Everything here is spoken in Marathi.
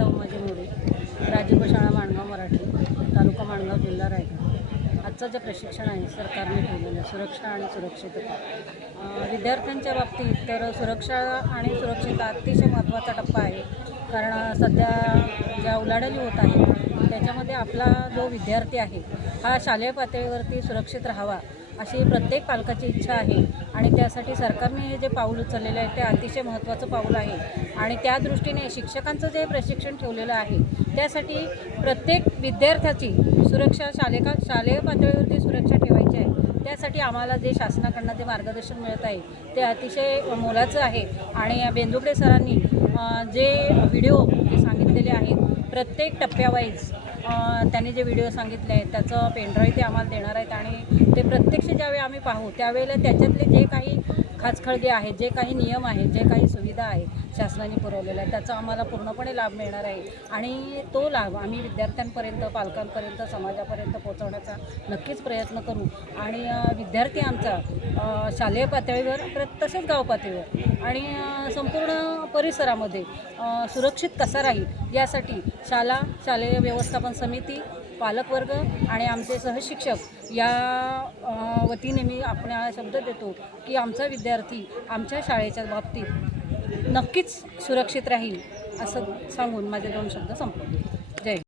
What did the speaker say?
सविता उमाजी मोरे, राजकीय शाळा माणगाव मराठी, तालुका माणगाव, जिल्हा रायगड। आजचं जे प्रशिक्षण आहे सरकारने ठेवलेलं सुरक्षा आणि सुरक्षितता विद्यार्थ्यांच्या बाबतीत तर सुरक्षा आणि सुरक्षितता अतिशय महत्त्वाचा टप्पा आहे। कारण सध्या ज्या उलाढाली होत आहे त्याच्यामध्ये आपला जो विद्यार्थी आहे हा शालेय पातळीवरती सुरक्षित राहावा अशी प्रत्येक पालकाची इच्छा आहे आणि त्यासाठी सरकारने हे जे पाऊल उचललेले आहे ते अतिशय महत्त्वाचं पाऊल आहे। आणि त्या दृष्टीने शिक्षकांचं जे प्रशिक्षण ठेवलेलं आहे त्यासाठी प्रत्येक विद्यार्थ्याची सुरक्षा शालेय पातळीवरती सुरक्षा ठेवायची आहे। त्यासाठी आम्हाला जे शासनाकडनं जे मार्गदर्शन मिळत आहे ते अतिशय मोलाचं आहे। आणि बेंदुकडे सरांनी जे व्हिडिओ जे सांगितलेले आहेत प्रत्येक टप्प्यावाईज त्यांनी जे व्हिडिओ सांगितले आहेत त्याचं पेनड्राईव्ह ते आम्हाला देणार आहेत आणि ते प्रत्यक्ष ज्यावेळी आम्ही पाहू त्यावेळेला त्याच्यातले जे काही खाचखळगे आहेत, जे काही नियम आहेत, जे काही सुविधा आहेत शासनाने पुरवलेल्या आहेत त्याचा आम्हाला पूर्णपणे लाभ मिळणार आहे। आणि तो लाभ आम्ही विद्यार्थ्यांपर्यंत, पालकांपर्यंत, समाजापर्यंत पोहोचवण्याचा नक्कीच प्रयत्न करू। आणि विद्यार्थी आमचा शालेय पातळीवर तसेच गाव पातळीवर आणि संपूर्ण परिसरामध्ये सुरक्षित कसा राहील यासाठी शालेय व्यवस्थापन समिती, पालकवर्ग आणि आमचे सहशिक्षक या वतीने मी आपल्याला शब्द देतो की आमचा विद्यार्थी आमच्या शाळेच्या बाबतीत नक्कीच सुरक्षित राहील असं सांगून माझे 2 शब्द संपवतो। जय हिंद।